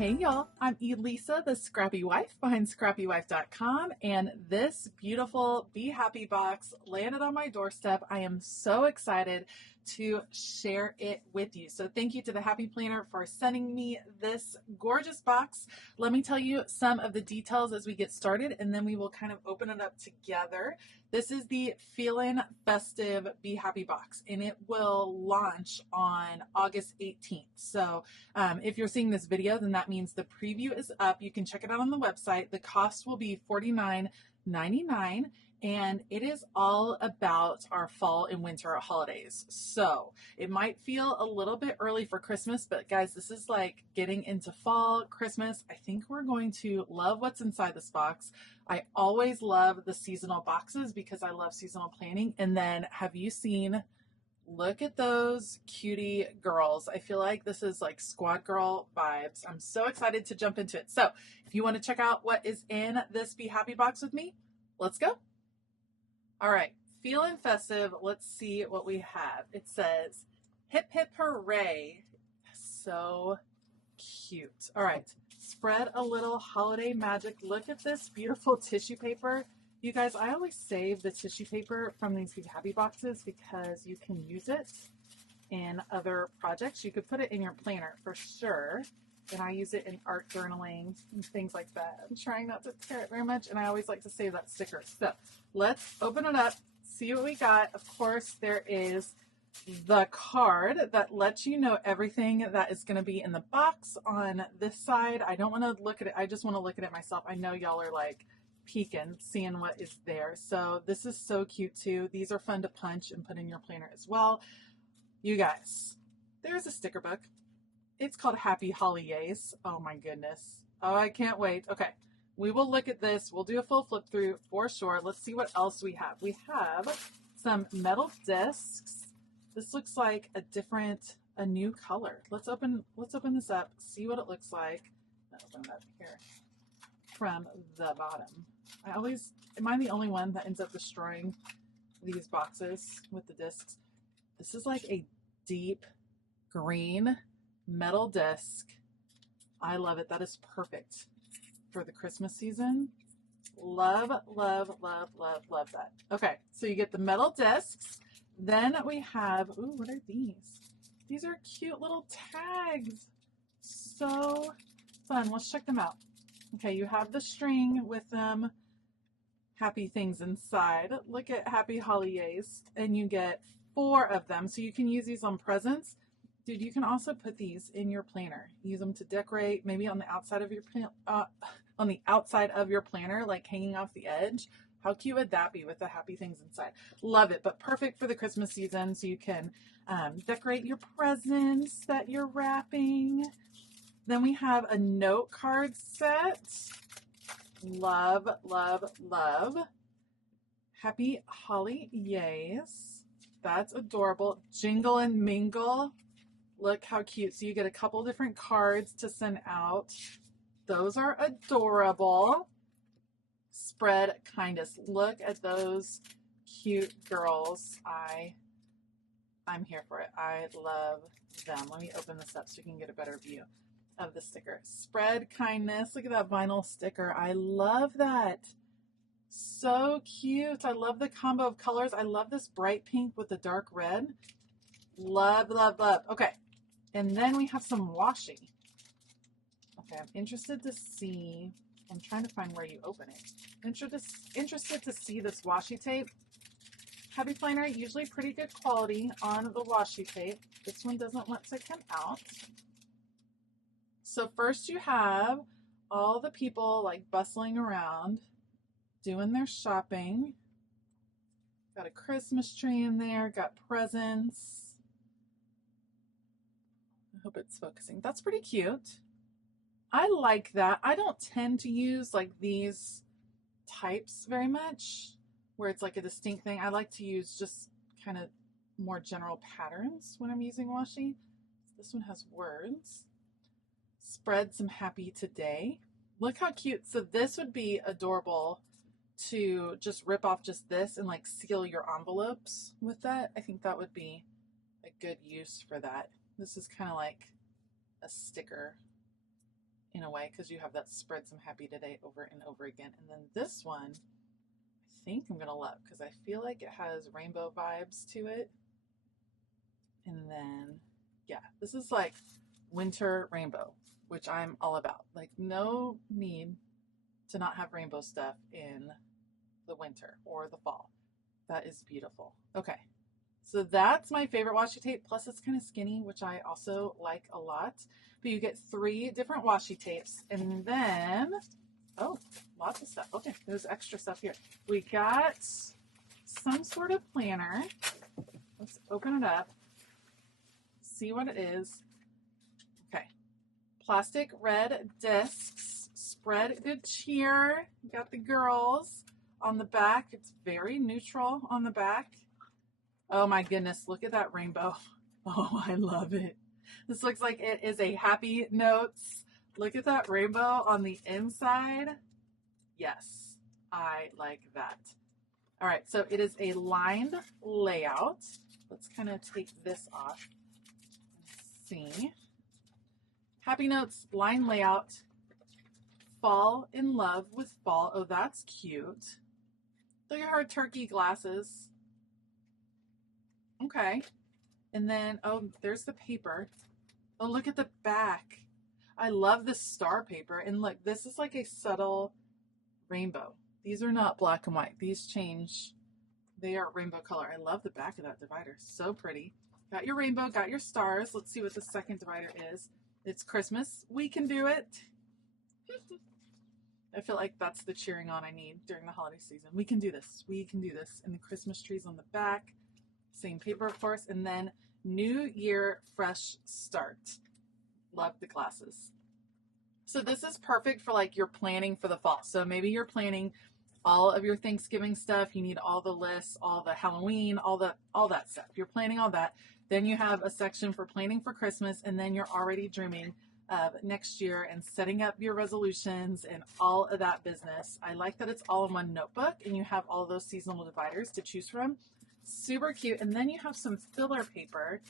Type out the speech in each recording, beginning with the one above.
Hey y'all, I'm Elisa, the Scrappy Wife behind ScrappyWife.com, and this beautiful Be Happy box landed on my doorstep. I am so excited to share it with you. So thank you to the Happy Planner for sending me this gorgeous box. Let me tell you some of the details as we get started, and then we will kind of open it up together. This is the Feelin Festive Be Happy box, and it will launch on August 18th. So if you're seeing this video, then that means the preview is up. You can check it out on the website. The cost will be $49.99, and it is all about our fall and winter holidays. So it might feel a little bit early for Christmas, but guys, this is like getting into fall, Christmas. I think we're going to love what's inside this box. I always love the seasonal boxes because I love seasonal planning. And then have you seen, look at those cutie girls. I feel like this is like squad girl vibes. I'm so excited to jump into it. So if you want to check out what is in this Be Happy box with me, let's go. All right, Feelin Festive. Let's see what we have. It says, hip hip hooray. So cute. All right, spread a little holiday magic. Look at this beautiful tissue paper. You guys, I always save the tissue paper from these Be Happy boxes because you can use it in other projects. You could put it in your planner for sure. And I use it in art journaling and things like that. I'm trying not to tear it very much, and I always like to save that sticker. So let's open it up, see what we got. Of course, there is the card that lets you know everything that is going to be in the box on this side. I don't want to look at it. I just want to look at it myself. I know y'all are like peeking, seeing what is there. So this is so cute too. These are fun to punch and put in your planner as well. You guys, there's a sticker book. It's called Happy Holidays. Oh my goodness. Oh, I can't wait. Okay. We will look at this. We'll do a full flip through for sure. Let's see what else we have. We have some metal discs. This looks like a new color. Let's open this up, see what it looks like. I'll open it up here from the bottom. Am I the only one that ends up destroying these boxes with the discs? This is like a deep green metal disc. I love it. That is perfect for the Christmas season. Love, love, love, love, love that. Okay, so you get the metal discs. Then we have, ooh, what are these? These are cute little tags. So fun. Let's check them out. Okay, you have the string with them. Happy things inside. Look at Happy Holidays. And you get 4 of them. So you can use these on presents. Dude, you can also put these in your planner. Use them to decorate, maybe on the outside of your planner, like hanging off the edge. How cute would that be with the happy things inside? Love it, but perfect for the Christmas season, so you can decorate your presents that you're wrapping. Then we have a note card set. Love, love, love. Happy Holidays. That's adorable. Jingle and mingle. Look how cute. So you get a couple different cards to send out. Those are adorable. Spread kindness. Look at those cute girls. I'm here for it. I love them. Let me open this up so you can get a better view of the sticker. Spread kindness. Look at that vinyl sticker. I love that. So cute. I love the combo of colors. I love this bright pink with the dark red. Love, love, love. Okay. And then we have some washi. Okay, I'm interested to see. I'm trying to find where you open it. Interested to see this washi tape. Happy Planner, usually pretty good quality on the washi tape. This one doesn't want to come out. So first you have all the people like bustling around, doing their shopping. Got a Christmas tree in there, got presents. I hope it's focusing. That's pretty cute. I like that. I don't tend to use like these types very much where it's like a distinct thing. I like to use just kind of more general patterns when I'm using washi. This one has words. Spread some happy today. Look how cute. So this would be adorable to just rip off just this and like seal your envelopes with that. I think that would be a good use for that. This is kind of like a sticker in a way, because you have that spread some happy today over and over again. And then this one, I think I'm going to love because I feel like it has rainbow vibes to it. And then, yeah, this is like winter rainbow, which I'm all about. Like, no need to not have rainbow stuff in the winter or the fall. That is beautiful. Okay, so that's my favorite washi tape. Plus, it's kind of skinny, which I also like a lot. But you get 3 different washi tapes, and then, oh, lots of stuff. Okay, there's extra stuff here. We got some sort of planner. Let's open it up, see what it is. Okay, plastic red discs, spread good cheer. You got the girls on the back. It's very neutral on the back. Oh my goodness, look at that rainbow. Oh, I love it. This looks like it is a Happy Notes. Look at that rainbow on the inside. Yes, I like that. All right, so it is a lined layout. Let's kind of take this off. Let's see. Happy Notes, line layout. Fall in love with fall. Oh, that's cute. Look at her turkey glasses. Okay. And then, oh, there's the paper. Oh, look at the back. I love the star paper. And look, this is like a subtle rainbow. These are not black and white. These change. They are rainbow color. I love the back of that divider. So pretty. Got your rainbow, got your stars. Let's see what the second divider is. It's Christmas. We can do it. I feel like that's the cheering on I need during the holiday season. We can do this. We can do this. And the Christmas trees on the back. Same paper, of course. And then New Year, fresh start. Love the glasses. So this is perfect for like you're planning for the fall. So maybe you're planning all of your Thanksgiving stuff. You need all the lists, all the Halloween, all that stuff. You're planning all that. Then you have a section for planning for Christmas, and then you're already dreaming of next year and setting up your resolutions and all of that business. I like that it's all in one notebook and you have all those seasonal dividers to choose from. Super cute. And then you have some filler paper.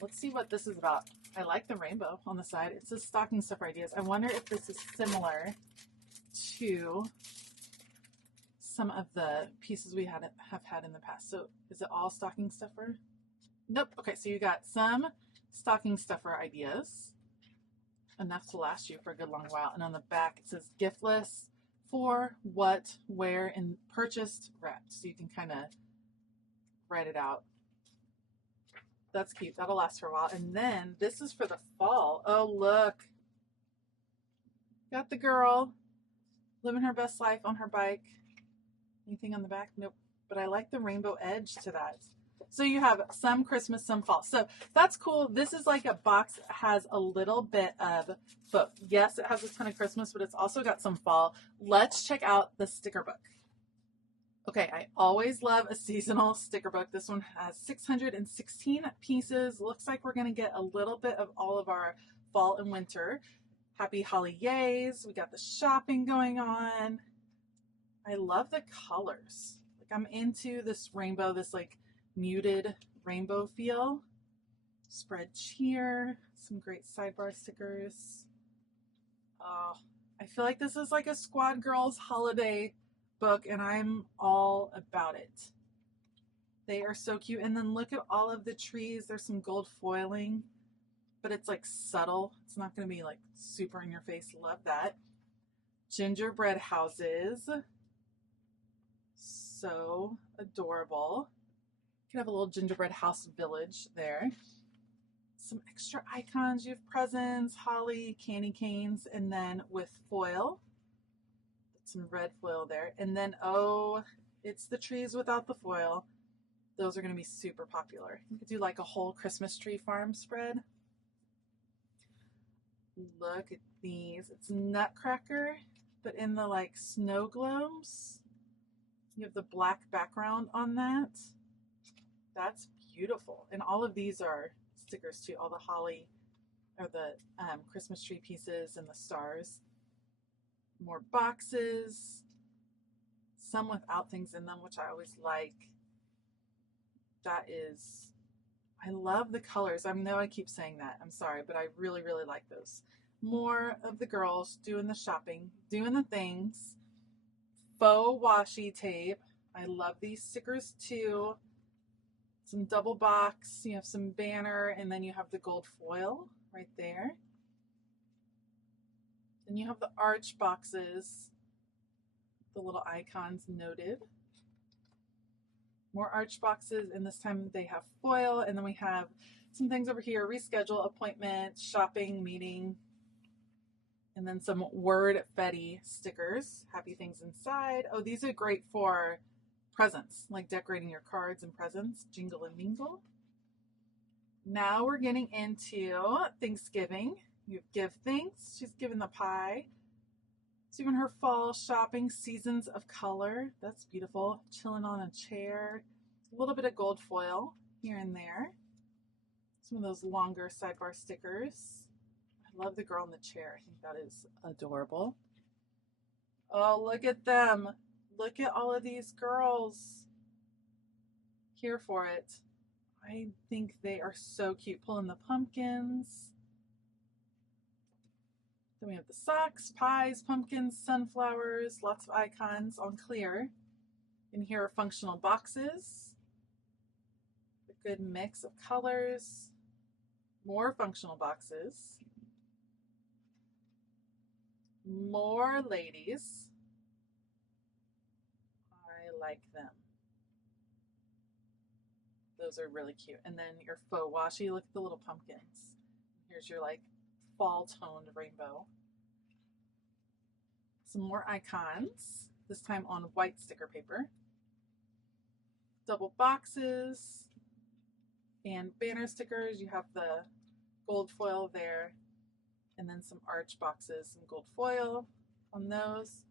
Let's see what this is about. I like the rainbow on the side. It says stocking stuffer ideas. I wonder if this is similar to some of the pieces we have had in the past. So is it all stocking stuffer? Nope. Okay, so you got some stocking stuffer ideas. Enough to last you for a good long while. And on the back it says gift list for what, where, and purchased wrapped. So you can kind of write it out. That's cute. That'll last for a while. And then this is for the fall. Oh, look. Got the girl living her best life on her bike. Anything on the back? Nope. But I like the rainbow edge to that. So you have some Christmas, some fall. So that's cool. This is like a box that has a little bit of both. Yes, it has a ton of Christmas, but it's also got some fall. Let's check out the sticker book. Okay, I always love a seasonal sticker book. This one has 616 pieces. Looks like we're going to get a little bit of all of our fall and winter. Happy holidays. We got the shopping going on. I love the colors. Like I'm into this rainbow, this like muted rainbow feel. Spread cheer. Some great sidebar stickers. Oh, I feel like this is like a Squad Girls holiday book and I'm all about it. They are so cute. And then look at all of the trees. There's some gold foiling, but it's like subtle. It's not going to be like super in your face. Love that. Gingerbread houses. So adorable. You can have a little gingerbread house village there. Some extra icons. You have presents, holly, candy canes, and then with foil. Some red foil there. And then, oh, it's the trees without the foil. Those are going to be super popular. You could do like a whole Christmas tree farm spread. Look at these. It's Nutcracker, but in the like snow globes. You have the black background on that. That's beautiful. And all of these are stickers too. All the holly or the Christmas tree pieces and the stars. More boxes. Some without things in them, which I always like. That is, I love the colors. I know I keep saying that. I'm sorry, but I really, really like those. More of the girls doing the shopping, doing the things. Faux washi tape. I love these stickers too. Some double box, you have some banner, and then you have the gold foil right there. Then you have the arch boxes, the little icons noted. More arch boxes, and this time they have foil, and then we have some things over here: reschedule, appointment, shopping, meeting, and then some word Fetty stickers. Happy things inside. Oh, these are great for presents, like decorating your cards and presents. Jingle and mingle. Now we're getting into Thanksgiving. You give thanks. She's given the pie. Doing her fall shopping, seasons of color. That's beautiful. Chilling on a chair. A little bit of gold foil here and there. Some of those longer sidebar stickers. I love the girl in the chair. I think that is adorable. Oh, look at them. Look at all of these girls. Here for it. I think they are so cute. Pulling the pumpkins. Then we have the socks, pies, pumpkins, sunflowers, lots of icons on clear. And here are functional boxes. A good mix of colors. More functional boxes. More ladies. I like them. Those are really cute. And then your faux washi, look at the little pumpkins. Here's your like fall toned rainbow. Some more icons, this time on white sticker paper. Double boxes and banner stickers. You have the gold foil there, and then some arch boxes, some gold foil on those,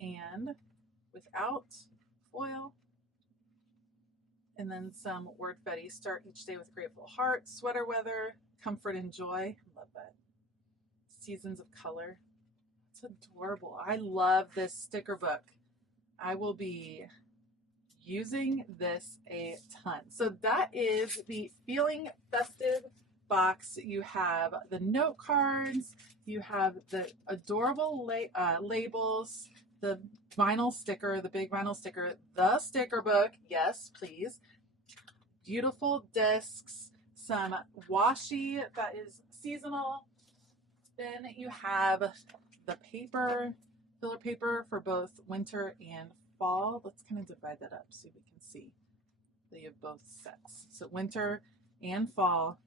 and without foil. And then some word Fetty. Start each day with grateful heart, sweater weather, comfort and joy. Love that. Seasons of color. It's adorable. I love this sticker book. I will be using this a ton. So that is the Feeling Festive box. You have the note cards, you have the adorable labels, the vinyl sticker, the big vinyl sticker, the sticker book, yes, please. Beautiful discs, some washi that is seasonal. Then you have the paper, filler paper for both winter and fall. Let's kind of divide that up so we can see that you have both sets. So winter and fall.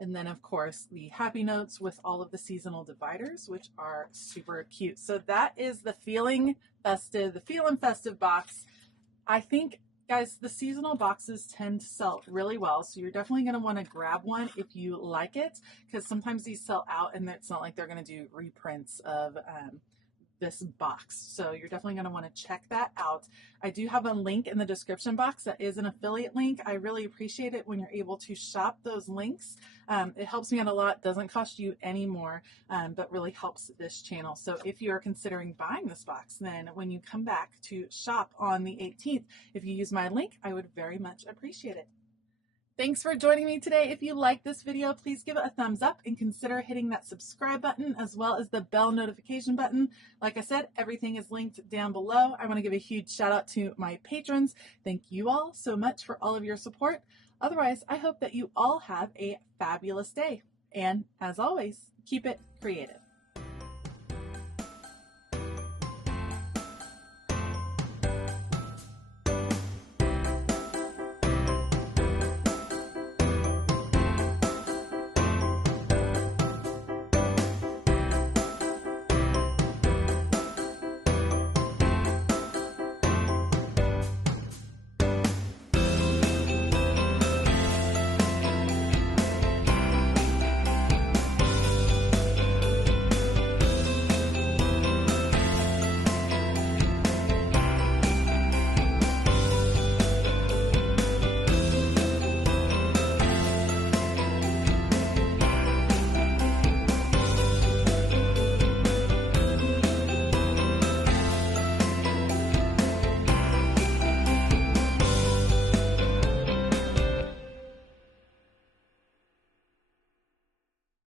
And then, of course, the happy notes with all of the seasonal dividers, which are super cute. So that is the Feelin Festive box. I think, guys, the seasonal boxes tend to sell really well. So you're definitely going to want to grab one if you like it, because sometimes these sell out and it's not like they're going to do reprints of this box. So you're definitely going to want to check that out. I do have a link in the description box that is an affiliate link. I really appreciate it when you're able to shop those links. It helps me out a lot, doesn't cost you any more, but really helps this channel. So if you are considering buying this box, then when you come back to shop on the 18th, if you use my link, I would very much appreciate it. Thanks for joining me today. If you like this video, please give it a thumbs up and consider hitting that subscribe button as well as the bell notification button. Like I said, everything is linked down below. I want to give a huge shout out to my patrons. Thank you all so much for all of your support. Otherwise, I hope that you all have a fabulous day. And as always, keep it creative.